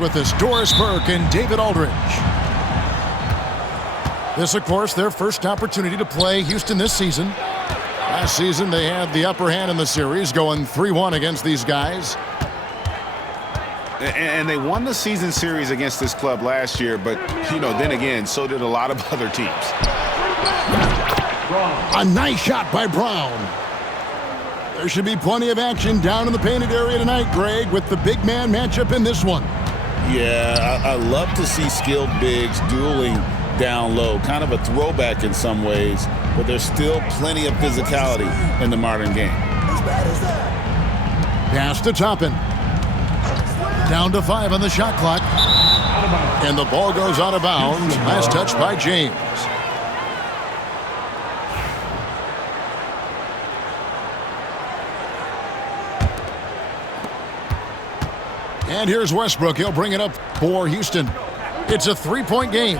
With this, Doris Burke and David Aldridge. This, of course, their first opportunity to play Houston this season. Last season, they had the upper hand in the series, going 3-1 against these guys. And they won the season series against this club last year, but, then again, so did a lot of other teams. A nice shot by Brown. There should be plenty of action down in the painted area tonight, Greg, with the big man matchup in this one. Yeah, I love to see skilled bigs dueling down low. Kind of a throwback in some ways, but there's still plenty of physicality in the modern game. Pass to Toppin. Down to 5 on the shot clock. And the ball goes out of bounds. Last touch by James. And here's Westbrook. He'll bring it up for Houston. It's a 3-point game.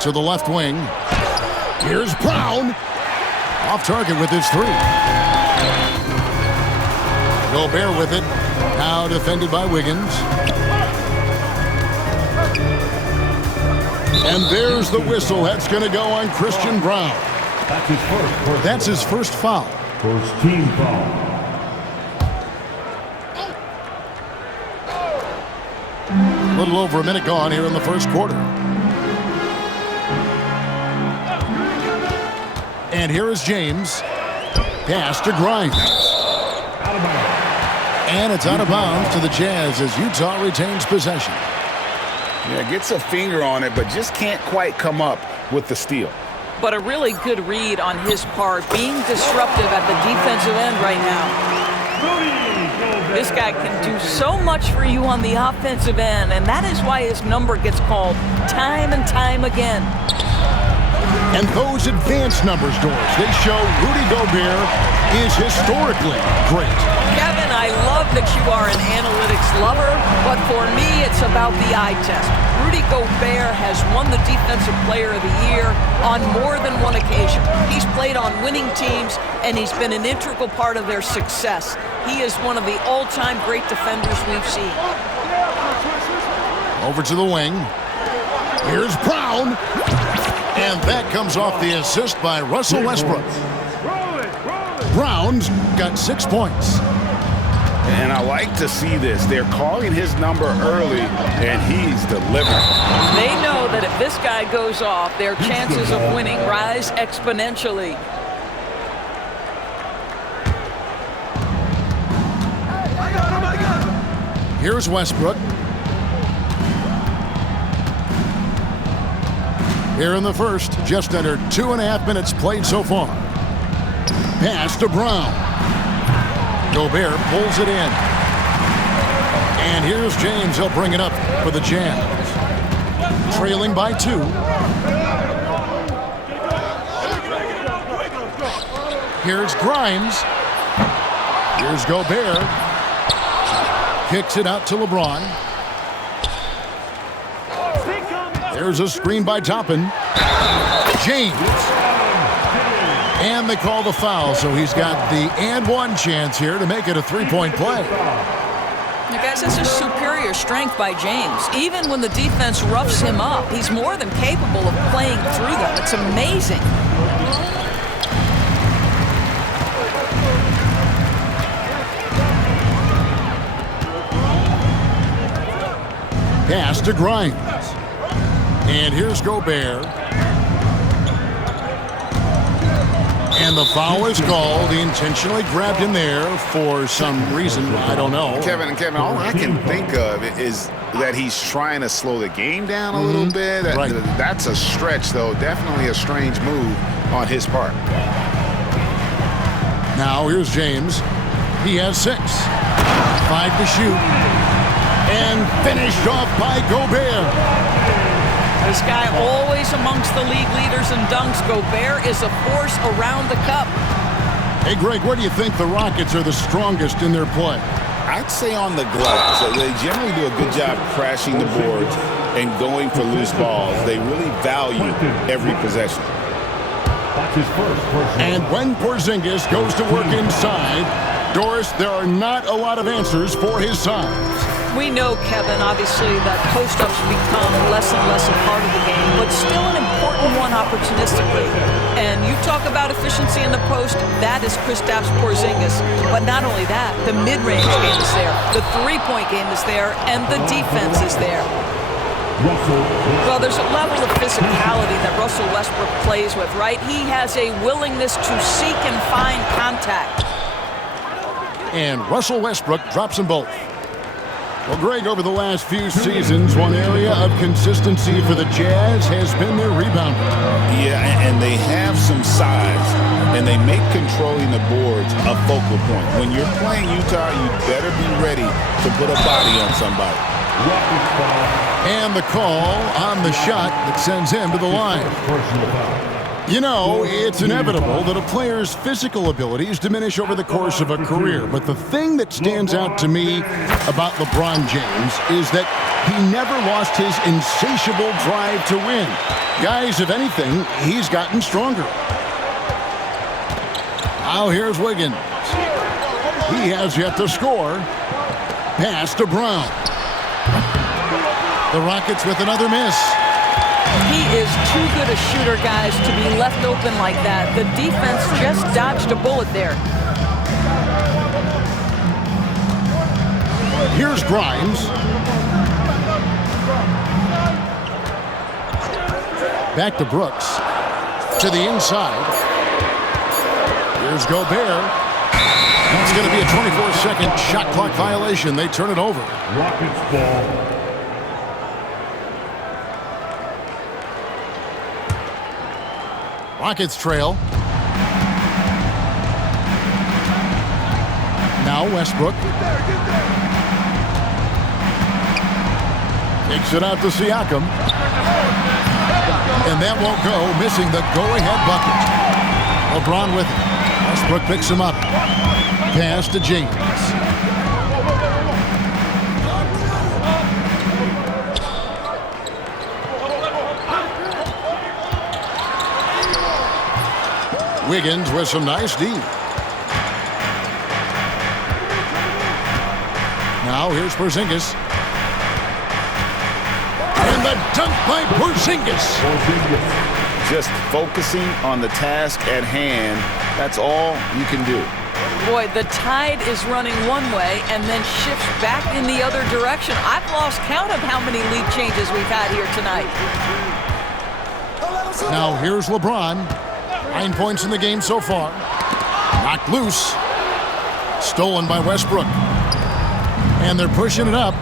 To the left wing. Here's Brown. Off target with his 3. Gobert with it. Now defended by Wiggins. And there's the whistle. That's going to go on Christian Brown. That's his first foul. First team foul. A little over a minute gone here in the first quarter. And here is James. Pass to Grimes. And it's out of bounds to the Jazz as Utah retains possession. Yeah, gets a finger on it, but just can't quite come up with the steal. But a really good read on his part, being disruptive at the defensive end right now. This guy can do so much for you on the offensive end, and that is why his number gets called time and time again. And those advanced numbers, Doris, they show Rudy Gobert is historically great. Kevin, I love that you are an analytics lover, but for me, it's about the eye test. Rudy Gobert has won the Defensive Player of the Year on more than one occasion. He's played on winning teams, and he's been an integral part of their success. He is one of the all-time great defenders we've seen. Over to the wing. Here's Brown. And that comes off the assist by Russell Westbrook. Brown's got 6 points. And I like to see this. They're calling his number early, and he's delivering. They know that if this guy goes off, their chances of winning rise exponentially. Here's Westbrook. Here in the first, just under 2.5 minutes played so far. Pass to Brown. Gobert pulls it in. And here's James. He'll bring it up for the Jazz. Trailing by 2. Here's Grimes. Here's Gobert. Kicks it out to LeBron. There's a screen by Toppin. James. And they call the foul, so he's got the and one chance here to make it a 3-point play. Now, guys, this is superior strength by James. Even when the defense roughs him up, he's more than capable of playing through them. It's amazing. Pass to Grimes. And here's Gobert. And the foul is called. He intentionally grabbed him there for some reason. I don't know. Kevin, all I can think of is that he's trying to slow the game down a little bit. Right. That's a stretch, though. Definitely a strange move on his part. Now here's James. He has 6. 5 to shoot. And finished off by Gobert. This guy always amongst the league leaders in dunks. Gobert is a force around the cup. Hey, Greg, where do you think the Rockets are the strongest in their play? I'd say on the glass. They generally do a good job crashing the boards and going for loose balls. They really value every possession. And when Porzingis goes to work inside, Doris, there are not a lot of answers for his size. We know, Kevin, obviously, that post-ups become less and less a part of the game, but still an important one opportunistically. And you talk about efficiency in the post, that is Kristaps Porzingis. But not only that, the mid-range game is there, the three-point game is there, and the defense is there. Well, there's a level of physicality that Russell Westbrook plays with, right? He has a willingness to seek and find contact. And Russell Westbrook drops them both. Well, Greg, over the last few seasons, one area of consistency for the Jazz has been their rebounding. Yeah, and they have some size, and they make controlling the boards a focal point. When you're playing Utah, you better be ready to put a body on somebody. And the call on the shot that sends him to the line. You know, it's inevitable that a player's physical abilities diminish over the course of a career. But the thing that stands out to me about LeBron James is that he never lost his insatiable drive to win. Guys, if anything, he's gotten stronger. Now here's Wiggins. He has yet to score. Pass to Brown. The Rockets with another miss. He is too good a shooter, guys, to be left open like that. The defense just dodged a bullet there. Here's Grimes. Back to Brooks. To the inside. Here's Gobert. That's going to be a 24-second shot clock violation. They turn it over. Rockets ball. Rockets trail. Now Westbrook. Takes it out to Siakam. And that won't go, missing the go-ahead bucket. LeBron with it. Westbrook picks him up. Pass to James. Wiggins with some nice D. Now here's Porzingis. And the dunk by Porzingis. Just focusing on the task at hand, that's all you can do. Boy, the tide is running one way and then shifts back in the other direction. I've lost count of how many lead changes we've had here tonight. Now here's LeBron. 9 points in the game so far. Knocked loose. Stolen by Westbrook. And they're pushing it up.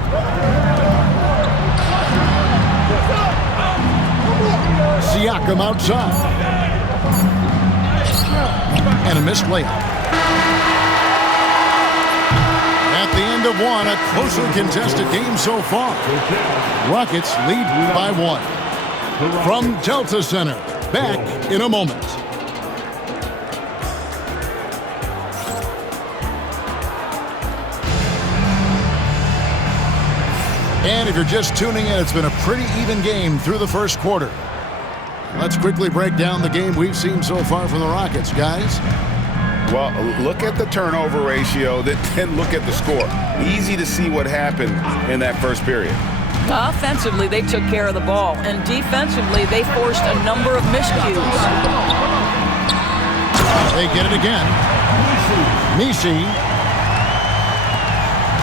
Siakam outside. And a missed layup. At the end of one, a closely contested game so far. Rockets lead by 1. From Delta Center, back in a moment. And if you're just tuning in, it's been a pretty even game through the first quarter. Let's quickly break down the game we've seen so far from the Rockets, guys. Well, look at the turnover ratio, then look at the score. Easy to see what happened in that first period. Offensively, they took care of the ball, and defensively, they forced a number of miscues. They get it again. Nisi.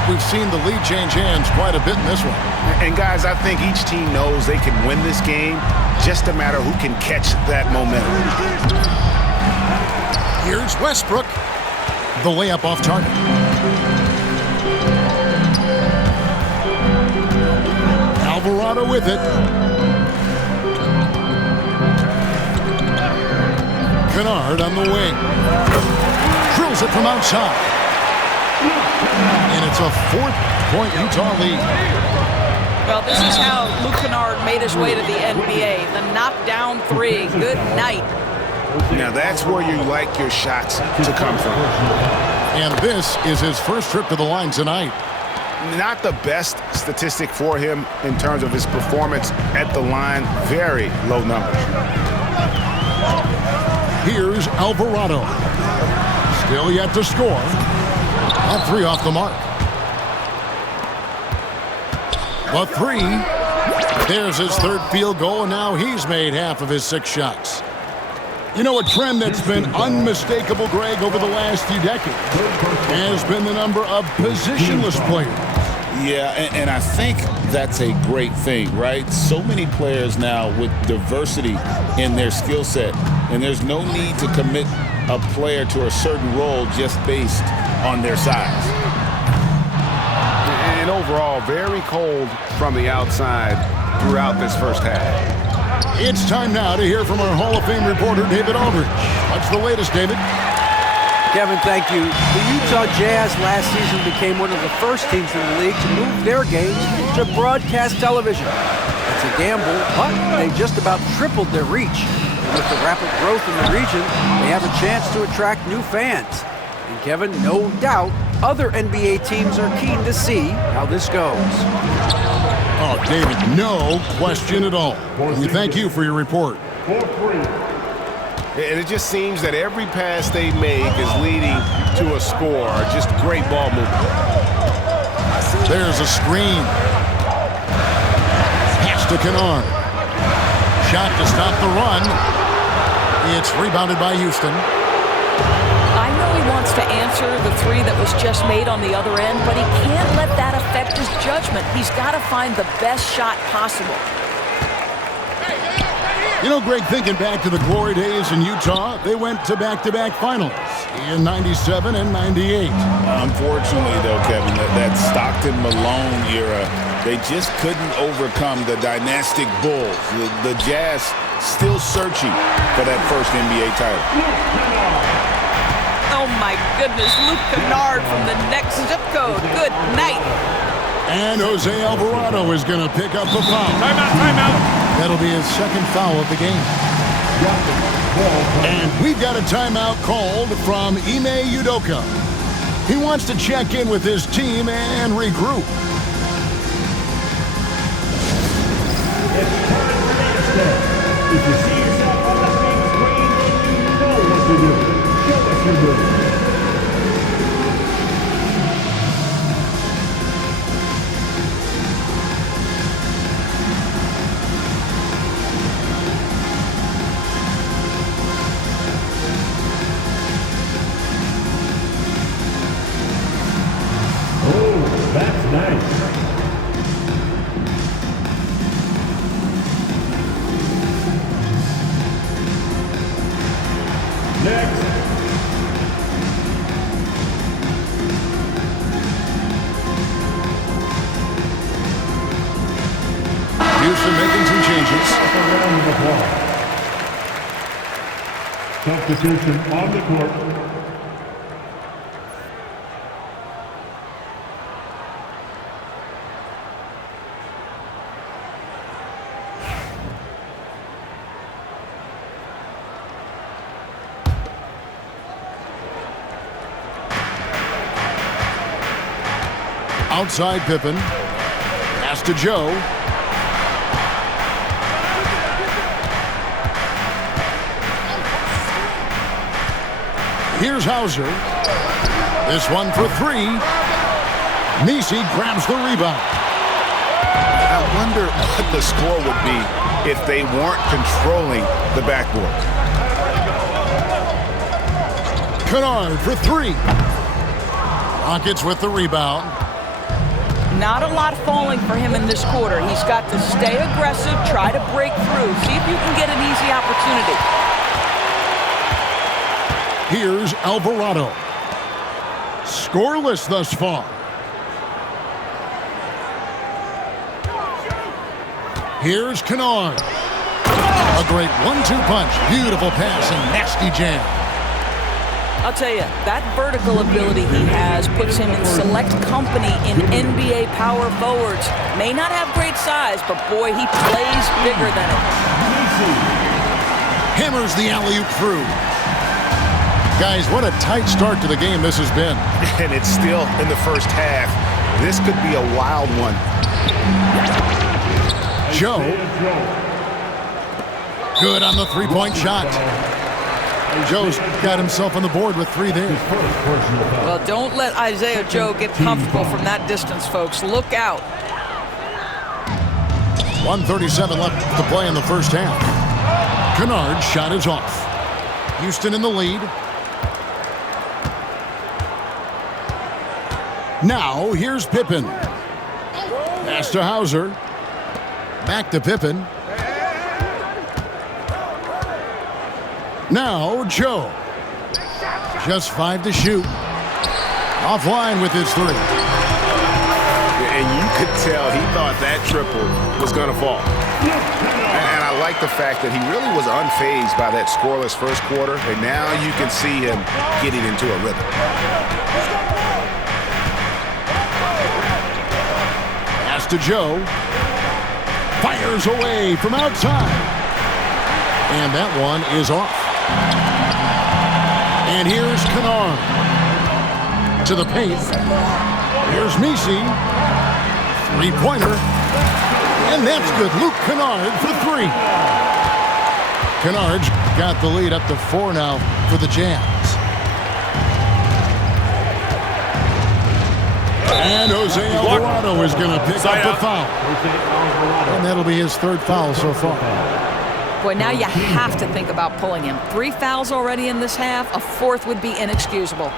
We've seen the lead change hands quite a bit in this one. And guys, I think each team knows they can win this game, just a matter who can catch that momentum. Here's Westbrook. The layup off target. Alvarado with it. Kennard on the wing. Drills it from outside. And it's a 4-point Utah lead. Well, this is how Luke Kennard made his way to the NBA. The knockdown three. Good night. Now that's where you like your shots to come from. And this is his first trip to the line tonight. Not the best statistic for him in terms of his performance at the line. Very low numbers. Here's Alvarado. Still yet to score. That three off the mark. The three. There's his third field goal, and now he's made half of his 6 shots. You know, a trend that's been unmistakable, Greg, over the last few decades has been the number of positionless players. Yeah, and I think that's a great thing, right? So many players now with diversity in their skill set, and there's no need to commit a player to a certain role just based on their size. And overall, very cold from the outside throughout this first half. It's time now to hear from our Hall of Fame reporter, David Aldridge. What's the latest, David? Kevin, thank you. The Utah Jazz last season became one of the first teams in the league to move their games to broadcast television. It's a gamble, but they just about tripled their reach. And with the rapid growth in the region, they have a chance to attract new fans. And Kevin, no doubt, other NBA teams are keen to see how this goes. Oh, David, no question at all. We thank you for your report. And it just seems that every pass they make is leading to a score. Just great ball movement. There's a screen. Pass to Kennard. Shot to stop the run. It's rebounded by Houston. I know he wants to answer the three that was just made on the other end, but he can't let that affect his judgment. He's got to find the best shot possible. You know, Greg, thinking back to the glory days in Utah, they went to back-to-back finals in 97 and 98. Unfortunately, though, Kevin, that Stockton-Malone era, they just couldn't overcome the dynastic Bulls. The Jazz still searching for that first NBA title. Oh, my goodness. Luke Kennard from the next zip code. Good night. And Jose Alvarado is going to pick up the foul. Timeout. That'll be his second foul of the game. And we've got a timeout called from Ime Udoka. He wants to check in with his team and regroup. It's time for next step. If you see yourself on the big screen, then you know what to do. Show us your move. Oh, that's nice. Next. Houston making some changes. Around the applause. Substitution on the court. Outside Pippen. Pass to Joe. Here's Hauser. This one for three. Nisi grabs the rebound. I wonder what the score would be if they weren't controlling the backboard. Kennard for three. Rockets with the rebound. Not a lot falling for him in this quarter. He's got to stay aggressive, try to break through, see if you can get an easy opportunity. Here's Alvarado. Scoreless thus far. Here's Kennard. A great 1-2 punch. Beautiful pass and nasty jam. I'll tell you, that vertical ability he has puts him in select company in NBA power forwards. May not have great size, but boy, he plays bigger than it. Hammers the alley-oop through. Guys, what a tight start to the game this has been. And it's still in the first half. This could be a wild one. Joe. Good on the three-point shot. Joe's got himself on the board with 3 there. Well, don't let Isaiah Joe get comfortable from that distance, folks. Look out. 1:37 left to play in the first half. Kennard's shot is off. Houston in the lead. Now, here's Pippen. Pass to Hauser. Back to Pippen. Now, Joe. Just 5 to shoot. Offline with his 3. And you could tell he thought that triple was going to fall. And I like the fact that he really was unfazed by that scoreless first quarter, and now you can see him getting into a rhythm. Pass to Joe. Fires away from outside. And that one is off. And here's Kennard. To the paint. Here's Messi. 3-pointer. And that's good. Luke Kennard for 3. Kennard's got the lead up to 4 now for the Jazz. And Jose Alvarado is going to pick up the foul. And that'll be his 3rd foul so far. Boy, now you have to think about pulling him. 3 fouls already in this half. A 4th would be inexcusable.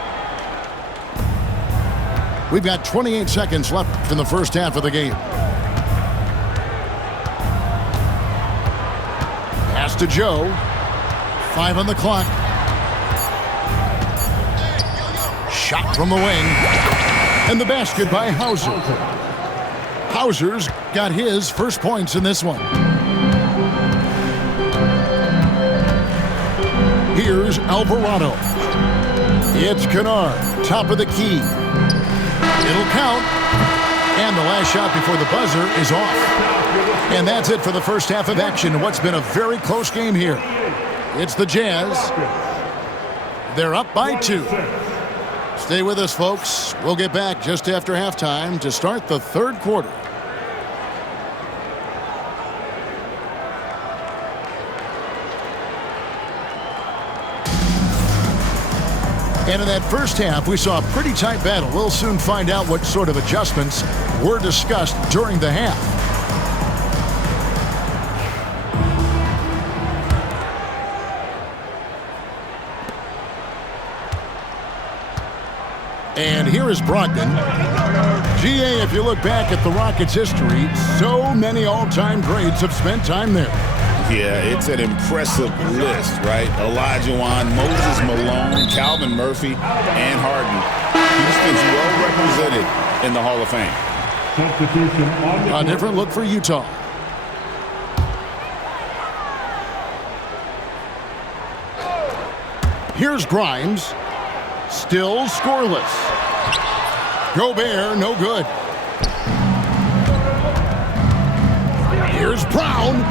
We've got 28 seconds left in the first half of the game. Pass to Joe. 5 on the clock. Shot from the wing. And the basket by Hauser. Hauser's got his first points in this one. Here's Alvarado. It's Kennard, top of the key. It'll count. And the last shot before the buzzer is off. And that's it for the first half of action. What's been a very close game here. It's the Jazz. They're up by 2. Stay with us, folks. We'll get back just after halftime to start the 3rd quarter. And in that first half, we saw a pretty tight battle. We'll soon find out what sort of adjustments were discussed during the half. And here is Brogdon. GA, if you look back at the Rockets' history, so many all-time greats have spent time there. Yeah, it's an impressive list, right? Olajuwon, Moses Malone, Calvin Murphy, and Harden. Houston's well represented in the Hall of Fame. A different look for Utah. Here's Grimes. Still scoreless. Gobert, no good. Here's Brown.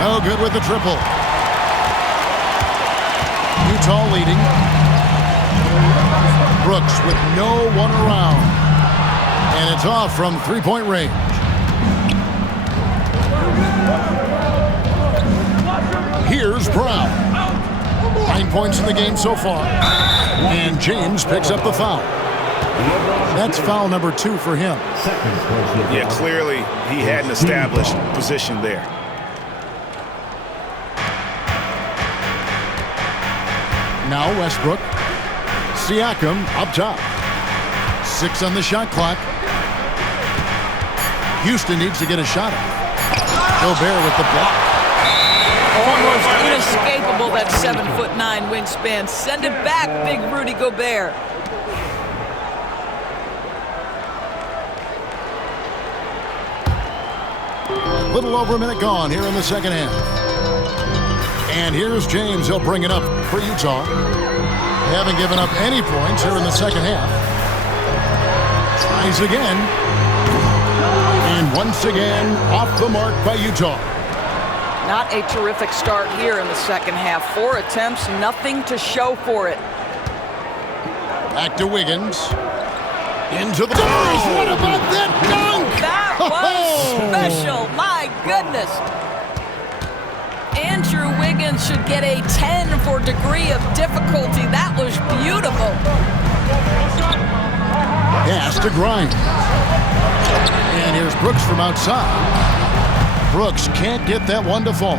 No good with the triple. Utah leading. Brooks with no one around. And it's off from 3-point range. Here's Brown. 9 points in the game so far. And James picks up the foul. That's foul number 2 for him. Yeah, clearly he had an established position there. Now Westbrook. Siakam up top. 6 on the shot clock. Houston needs to get a shot up. Gobert with the block. Almost inescapable, that 7'9" wingspan. Send it back, big Rudy Gobert. A little over a minute gone here in the second half. And here's James. He'll bring it up for Utah. They haven't given up any points here in the second half. Tries again. And once again, off the mark by Utah. Not a terrific start here in the second half. 4 attempts, nothing to show for it. Back to Wiggins. Into the bars. What about that dunk? That was special. My goodness. Andrew Wiggins defense should get a 10 for degree of difficulty. That was beautiful. Pass to Grimes. And here's Brooks from outside. Brooks can't get that one to fall.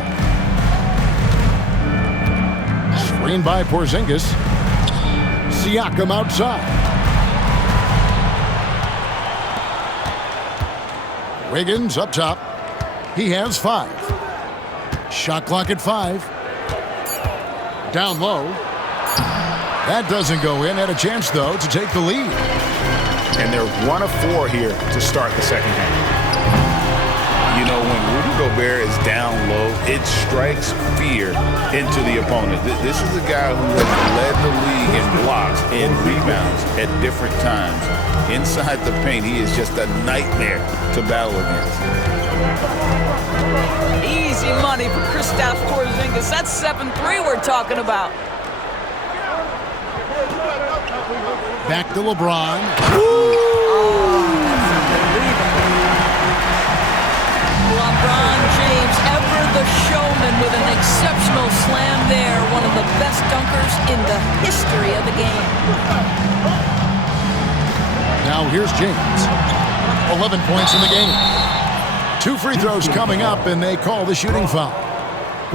Screen by Porzingis. Siakam outside. Wiggins up top. He has 5. Shot clock at 5. Down low. That doesn't go in. Had a chance, though, to take the lead. And they're 1 of 4 here to start the second half. You know, when Rudy Gobert is down low, it strikes fear into the opponent. This is a guy who has led the league in blocks and rebounds at different times. Inside the paint, he is just a nightmare to battle against. Easy money for Kristaps Porzingis. That's 7-3 we're talking about. Back to LeBron. LeBron James, ever the showman, with an exceptional slam there. One of the best dunkers in the history of the game. Now here's James. 11 points in the game. 2 free throws coming up, and they call the shooting foul.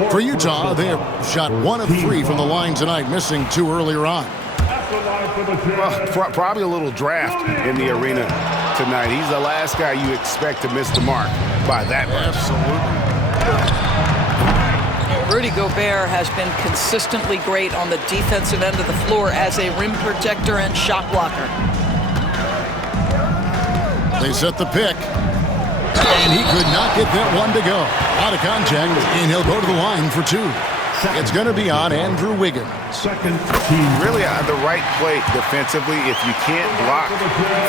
For Utah, they have shot 1 of 3 from the line tonight, missing 2 earlier on. Well, probably a little draft in the arena tonight. He's the last guy you expect to miss the mark by that much. Absolutely. Rudy Gobert has been consistently great on the defensive end of the floor as a rim protector and shot blocker. They set the pick. And he could not get that one to go. Out of contact, and he'll go to the line for 2. It's going to be on Andrew Wiggins. Second team. Really the right play defensively. If you can't block,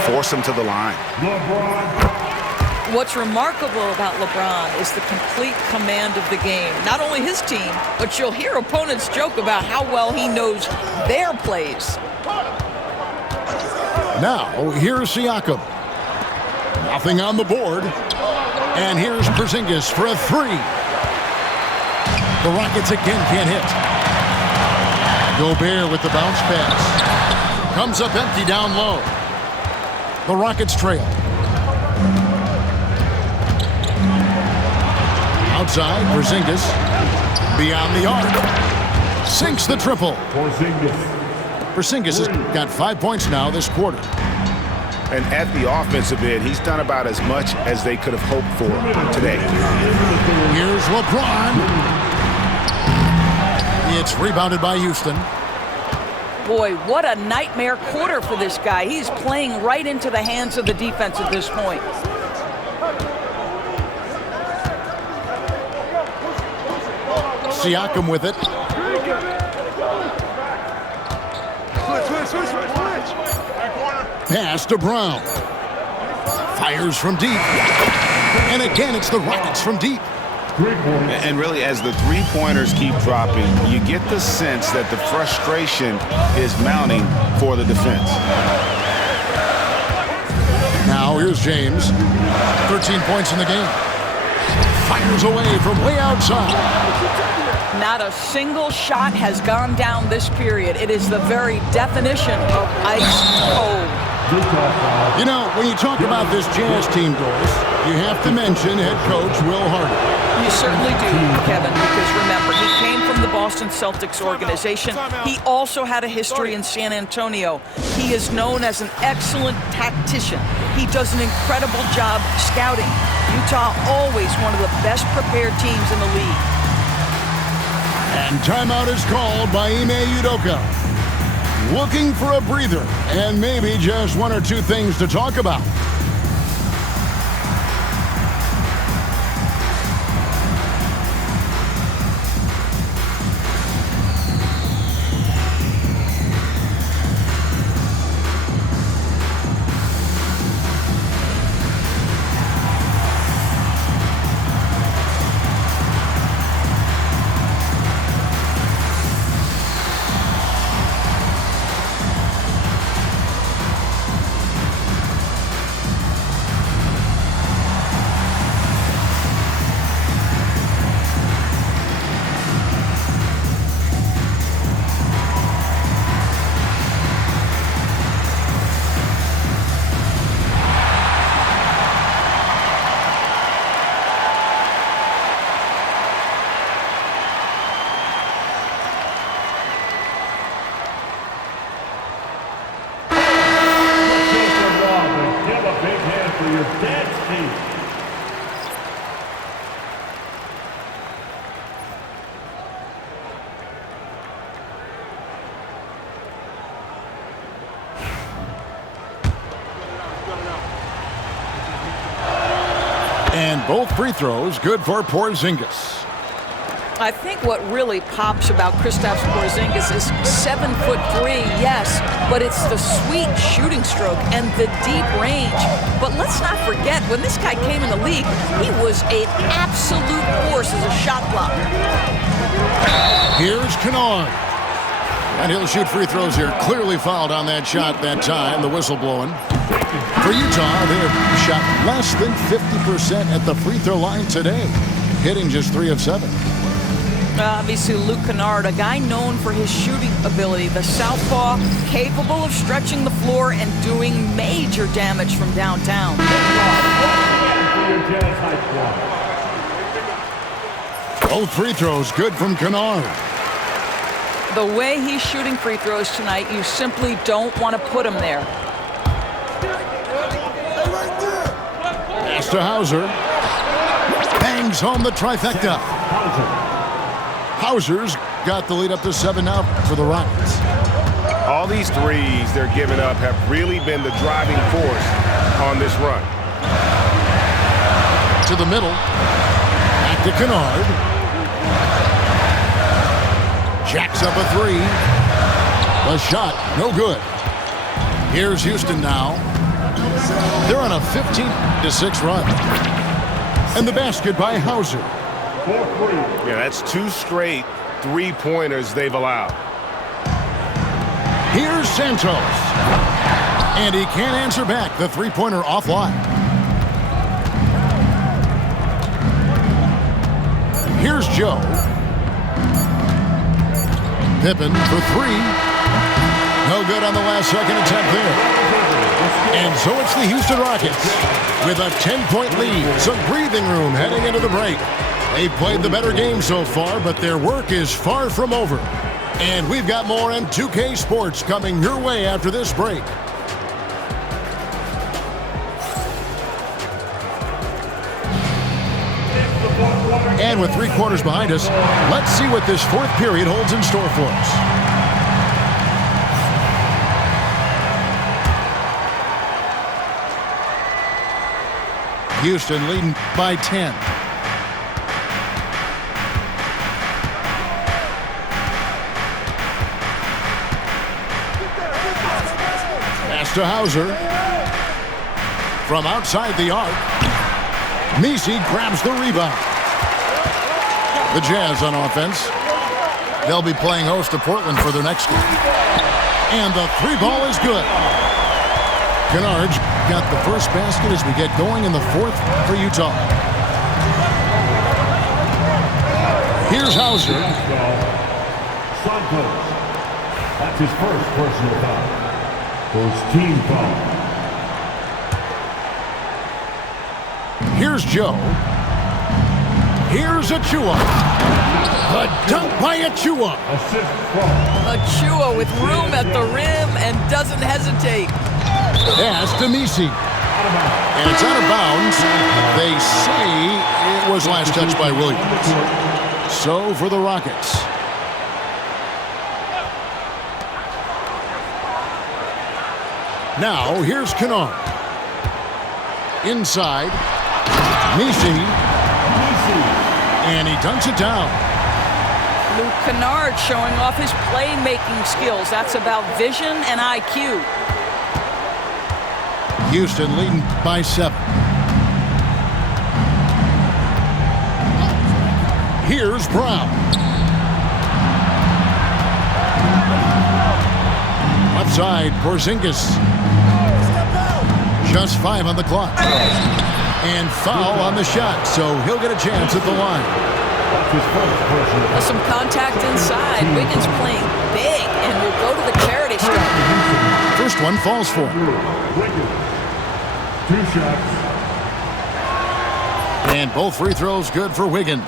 force him to the line. LeBron. What's remarkable about LeBron is the complete command of the game. Not only his team, but you'll hear opponents joke about how well he knows their plays. Now, here's Siakam. Nothing on the board. And here's Porzingis for a 3. The Rockets again can't hit. Gobert with the bounce pass. Comes up empty down low. The Rockets trail. Outside, Porzingis. Beyond the arc. Sinks the triple. Porzingis has got 5 points now this quarter. And at the offensive end, he's done about as much as they could have hoped for today. Here's LeBron. It's rebounded by Houston. Boy, what a nightmare quarter for this guy. He's playing right into the hands of the defense at this point. Siakam with it. Pass to Brown. Fires from deep. And again, it's the Rockets from deep. And really, as the three-pointers keep dropping, you get the sense that the frustration is mounting for the defense. Now here's James. 13 points in the game. Fires away from way outside. Not a single shot has gone down this period. It is the very definition of ice cold. You know, when you talk about this Jazz team, Doris, you have to mention head coach Will Hardy. You certainly do, Kevin, because remember, he came from the Boston Celtics organization. He also had a history in San Antonio. He is known as an excellent tactician. He does an incredible job scouting. Utah always one of the best prepared teams in the league. And timeout is called by Ime Udoka. Looking for a breather and maybe just 1 or 2 things to talk about. And both free throws good for Porzingis. I think what really pops about Kristaps Porzingis is 7'3", yes, but it's the sweet shooting stroke and the deep range. But let's not forget, when this guy came in the league, he was an absolute force as a shot blocker. Here's Kennard. And he'll shoot free throws here. Clearly fouled on that shot that time. The whistle blowing. For Utah, they have shot less than 50% at the free throw line today, hitting just 3 of 7. Obviously, Luke Kennard, a guy known for his shooting ability. The southpaw, capable of stretching the floor and doing major damage from downtown. Both free throws good from Kennard. The way he's shooting free throws tonight, you simply don't want to put him there. Pass to Hauser. Bangs home the trifecta. Hauser's got the lead up to 7 now for the Rockets. All these threes they're giving up have really been the driving force on this run. To the middle. Back to Kennard. Jacks up a 3. The shot, no good. Here's Houston now. They're on a 15-6 run. And the basket by Hauser. Yeah, that's 2 straight three-pointers they've allowed. Here's Santos. And he can't answer back. The three-pointer offline. Here's Joe. Pippen for 3. No good on the last second attempt there. And so it's the Houston Rockets with a 10-point lead. Some breathing room heading into the break. They've played the better game so far, but their work is far from over. And we've got more M2K Sports coming your way after this break. And with 3 quarters behind us, let's see what this 4th period holds in store for us. Houston leading by 10. Pass to Hauser. From outside the arc. Messi grabs the rebound. The Jazz on offense. They'll be playing host to Portland for their next game. And the 3-ball is good. Kennard got the first basket as we get going in the 4th for Utah. Here's Hauser. Santos. That's his first personal foul. First team foul. Here's Joe. Here's Achua. The dunk by Achua. Assist from Achua with room at the rim and doesn't hesitate. Pass to Messi. And it's out of bounds. They say it was last touched by Williams. So for the Rockets. Now here's Kennard. Inside. Messi. And he dunks it down. Luke Kennard showing off his playmaking skills. That's about vision and IQ. Houston leading by 7. Here's Brown. Left side, Porzingis. Just 5 on the clock. And foul on the shot, so he'll get a chance at the line. Some contact inside. Wiggins playing big and will go to the charity stripe. First one falls for him. 2 shots. And both free throws good for Wiggins.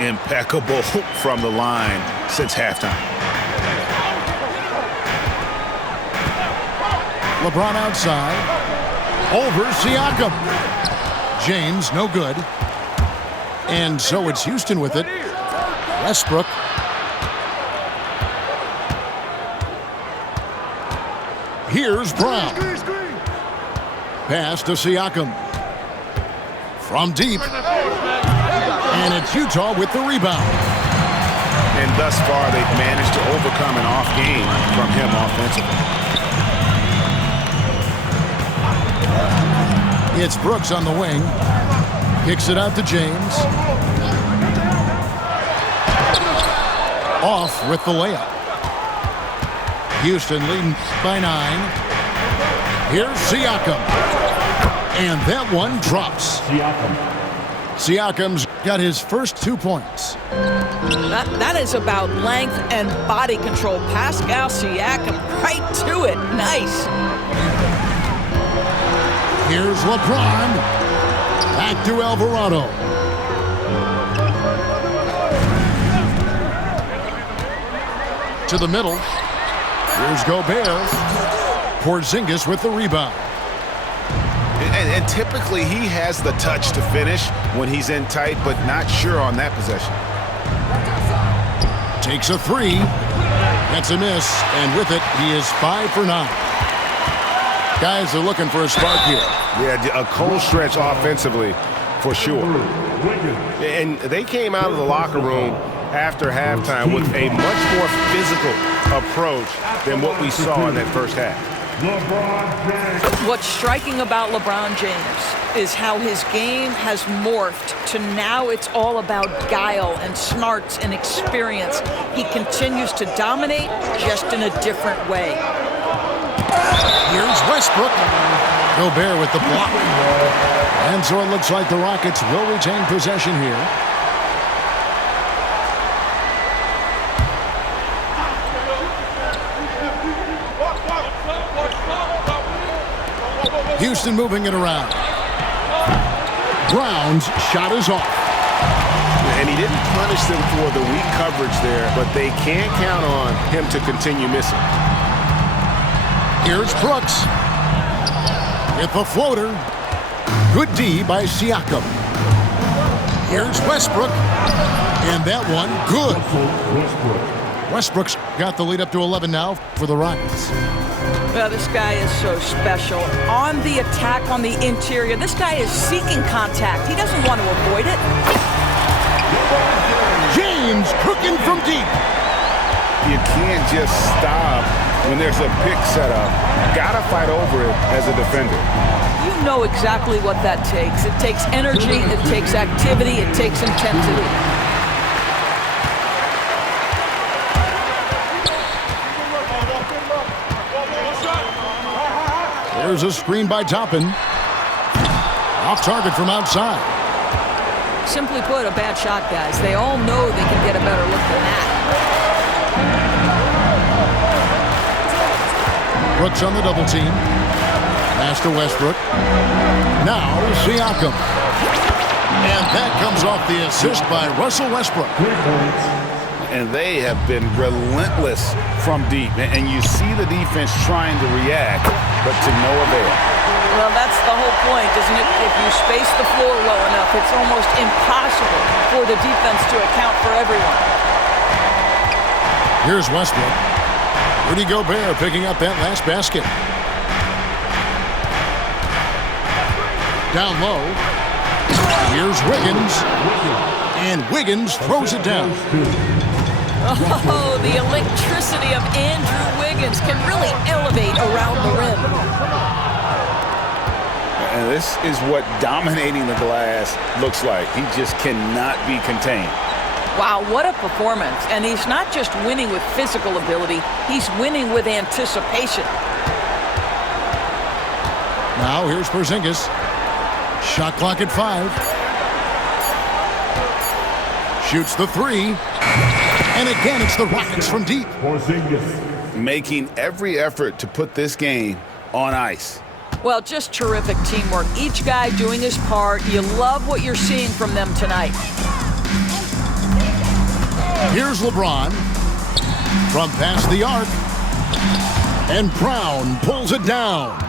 Impeccable from the line since halftime. LeBron outside. Over Siakam. James, no good. And so it's Houston with it. Westbrook. Here's Brown. Pass to Siakam. From deep. And it's Utah with the rebound. And thus far, they've managed to overcome an off game from him offensively. It's Brooks on the wing. Kicks it out to James. Off with the layup. Houston leading by 9. Here's Siakam. And that one drops. Siakam's got his first 2 points. That is about length and body control. Pascal Siakam right to it. Nice. Here's LeBron. Back to Alvarado. To the middle. Here's Gobert. Porzingis with the rebound. And typically he has the touch to finish when he's in tight, but not sure on that possession. Takes a 3. That's a miss. And with it, he is 5 for 9. Guys are looking for a spark here. Yeah, a cold stretch offensively for sure. And they came out of the locker room after halftime with a much more physical approach than what we saw in that first half. What's striking about LeBron James is how his game has morphed to now it's all about guile and smarts and experience. He continues to dominate just in a different way. Here's Westbrook. Gobert with the block. And so it looks like the Rockets will retain possession here. Houston moving it around. Brown's shot is off. And he didn't punish them for the weak coverage there, but they can't count on him to continue missing. Here's Brooks. With the floater. Good D by Siakam. Here's Westbrook. And that one, good. Westbrook's got the lead up to 11 now for the Rockets. Well, this guy is so special. On the attack on the interior, this guy is seeking contact. He doesn't want to avoid it. James cooking from deep. You can't just stop when there's a pick set up. Gotta fight over it as a defender. You know exactly what that takes. It takes energy, it takes activity, it takes intensity. There's a screen by Toppin. Off target from outside. Simply put, a bad shot, guys. They all know they can get a better look than that. Brooks on the double team. Pass to Westbrook. Now Siakam. And that comes off the assist by Russell Westbrook. And they have been relentless from deep. And you see the defense trying to react, but to no avail. Well, that's the whole point, isn't it? If you space the floor well enough, it's almost impossible for the defense to account for everyone. Here's Westbrook. Rudy Gobert picking up that last basket. Down low. Here's Wiggins. And Wiggins throws it down. Oh, the electricity of Andrew Wiggins can really elevate around the rim. And this is what dominating the glass looks like. He just cannot be contained. Wow, what a performance. And he's not just winning with physical ability, he's winning with anticipation. Now here's Porzingis. Shot clock at 5. Shoots the 3. And again, it's the Rockets from deep. Making every effort to put this game on ice. Well, just terrific teamwork. Each guy doing his part. You love what you're seeing from them tonight. Here's LeBron from past the arc. And Brown pulls it down.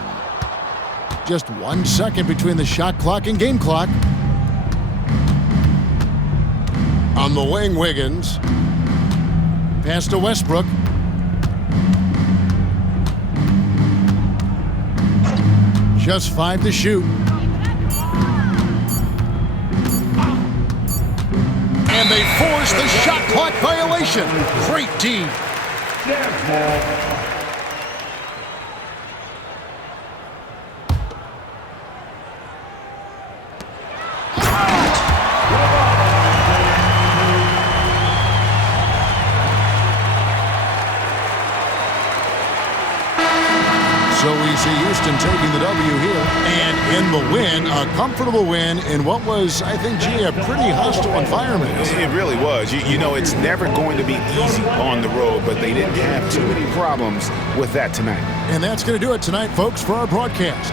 Just 1 second between the shot clock and game clock. On the wing, Wiggins. Pass to Westbrook. Just 5 to shoot. And they force the shot clock violation. Great team. So we see Houston taking the W here. And in the win, a comfortable win in what was, I think, a pretty hostile environment. It really was. You know, it's never going to be easy on the road, but they didn't have too many problems with that tonight. And that's going to do it tonight, folks, for our broadcast.